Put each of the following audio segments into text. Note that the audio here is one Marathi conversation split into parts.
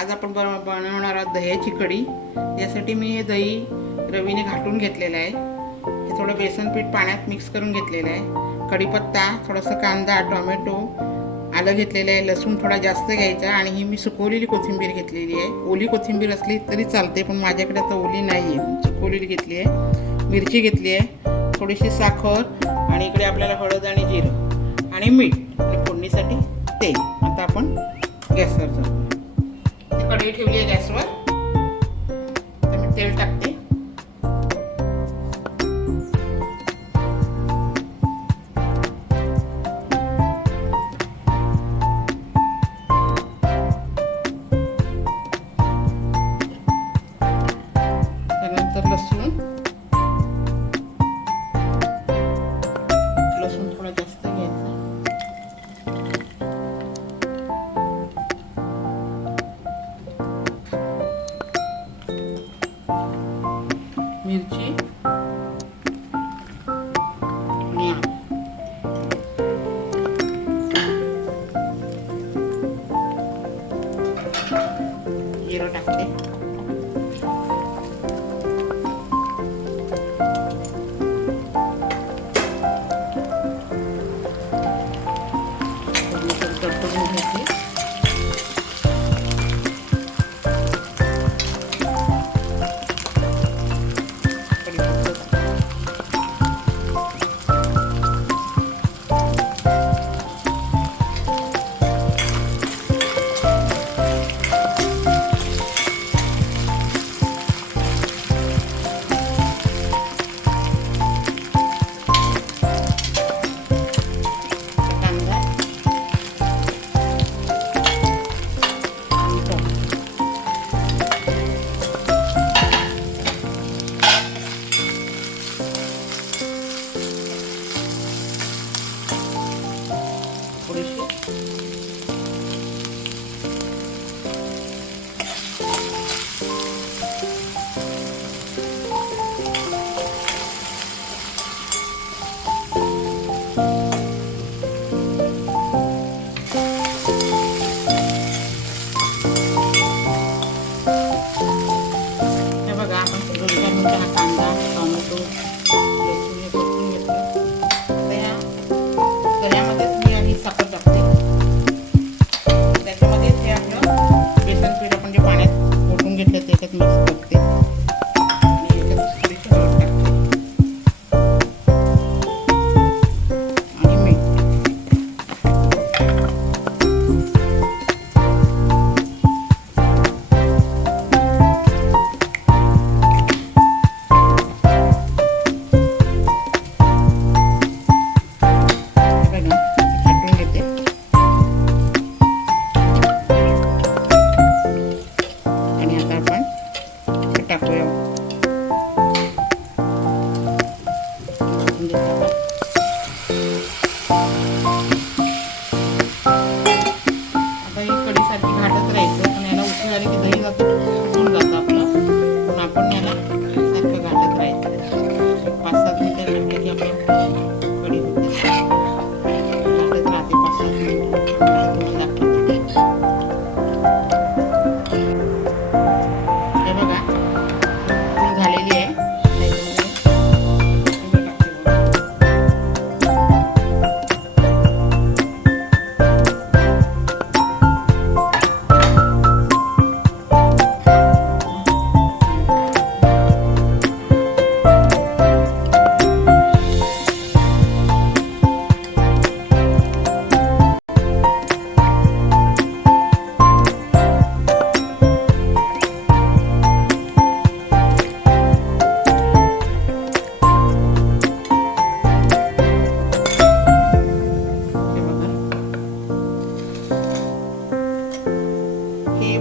आज आपण बनवणार आहोत दह्याची कढी। यासाठी मी हे दही रवीने घाटून घेतलेलं आहे। हे थोडं बेसन पीठ पाण्यात मिक्स करून घेतलेलं आहे। कढीपत्ता, थोडासा कांदा, टोमॅटो, आलं घेतलेलं आहे। लसूण थोडा जास्त घ्यायचा आणि ही मी सुकवलेली कोथिंबीर घेतलेली आहे। ओली कोथिंबीर असली तरी चालते, पण माझ्याकडे आता ओली नाही आहे, सुकवलेली घेतली आहे। मिरची घेतली आहे, थोडीशी साखर आणि इकडे आपल्याला हळद आणि जिरं आणि मीठ आणि फोडणीसाठी तेल। आता आपण गॅसवर जाऊ। कढई ठेवली आहे गॅसवर, तर मी तेल टाकते। त्यानंतर लसूण थोडा जास्त घ्यायचा। मिरची आणि जिरं टाकते। तडतडून घ्यायची। कांदा, टोमॅटो, लसूण हे परतून घेतलं। दह्यामध्येच मी आणि साखर टाकते। त्याच्यामध्ये हे आपलं बेसन पीठ आपण जे पाण्यात ओतून घेतलं त्याच्यात मिक्स करते आणि याच्यात थोडीशी हळद टाकते आणि मीठ। टाकूया आता ही कढीसाठी घाटत राहायचं, पण याला उकळी आली की दही फुटून जातं आपलं, पण आपण याला सारखं घाटत राहायचं। 5-7 मिनिटं घातलं की आपली कढी होते। घाटत राहते 5-7 मिनिटं लागतात। हे बघा झालेली आहे।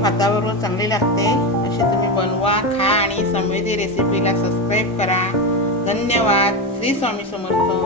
भाताबरोबर चांगली लागते। अशी तुम्ही बनवा, खा आणि समृद्धी रेसिपीला सबस्क्राईब करा। धन्यवाद। श्री स्वामी समर्थ।